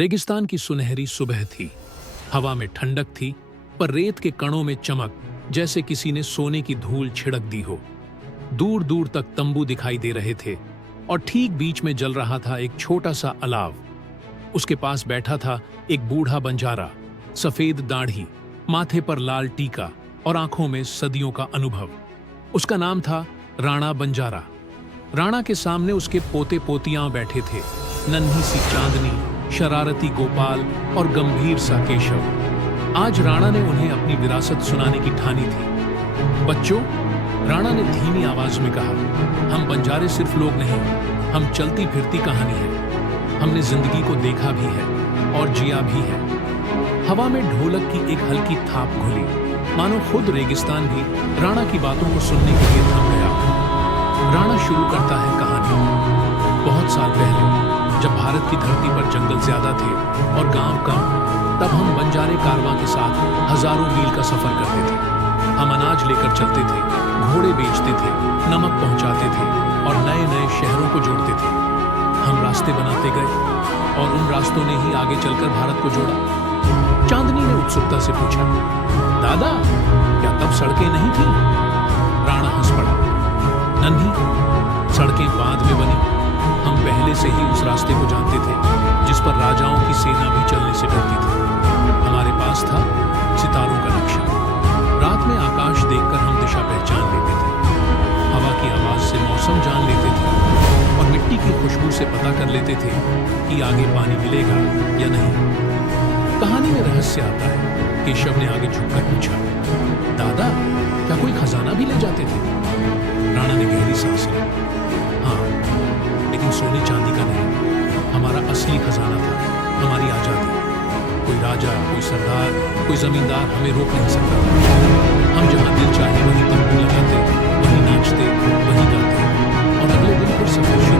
रेगिस्तान की सुनहरी सुबह थी। हवा में ठंडक थी, पर रेत के कणों में चमक, जैसे किसी ने सोने की धूल छिड़क दी हो। दूर दूर तक तंबू दिखाई दे रहे थे और ठीक बीच में जल रहा था एक छोटा सा अलाव। उसके पास बैठा था एक बूढ़ा बंजारा, सफेद दाढ़ी, माथे पर लाल टीका और आंखों में सदियों का अनुभव। उसका नाम था राणा बंजारा। राणा के सामने उसके पोते पोतियां बैठे थे, नन्ही सी चांदनी, शरारती गोपाल और गंभीर सा केशव। आज राणा ने उन्हें अपनी विरासत सुनाने की ठानी थी। बच्चों, राणा ने धीमी आवाज में कहा, हम बंजारे सिर्फ लोग नहीं, हम चलती फिरती कहानी है। हमने जिंदगी को देखा भी है और जिया भी है। हवा में ढोलक की एक हल्की थाप घुली, मानो खुद रेगिस्तान भी राणा की बातों को सुनने के लिए थम गया। राणा शुरू करता है कहानी। बहुत साल पहले, जब भारत की धरती पर जंगल ज्यादा थे और गांव कम, तब हम बंजारे कारवां के साथ हजारों मील का सफर करते थे। हम अनाज लेकर चलते थे, घोड़े बेचते थे, नमक पहुंचाते थे और नए नए शहरों को जोड़ते थे। हम रास्ते बनाते गए और उन रास्तों ने ही आगे चलकर भारत को जोड़ा। चांदनी ने उत्सुकता से पूछा, दादा, क्या तब सड़कें नहीं थी? राणा हंस पड़ा, नन्ही, सड़कें बाद में बनी। हम पहले से ही उस रास्ते को जानते थे जिस पर राजाओं की सेना भी चलने से डरती थी। हमारे पास था सितारों का नक्शा। रात में आकाश देखकर हम दिशा पहचान लेते थे, हवा की आवाज से मौसम जान लेते थे और मिट्टी की खुशबू से पता कर लेते थे कि आगे पानी मिलेगा या नहीं। कहानी में रहस्य आता है। केशव ने आगे झुककर पूछा, दादा, क्या कोई खजाना भी ले जाते थे? राणा ने गहरी सांस ली। हाँ, लेकिन सोने चांदी का नहीं। हमारा असली खजाना था हमारी आजादी। कोई राजा, कोई सरदार, कोई जमींदार हमें रोक नहीं सकता। हम जहां दिल चाहे वहीं तंबू लगाते, वहीं नाचते, वहीं गाते और अगले दिन फिर सफर शुरू।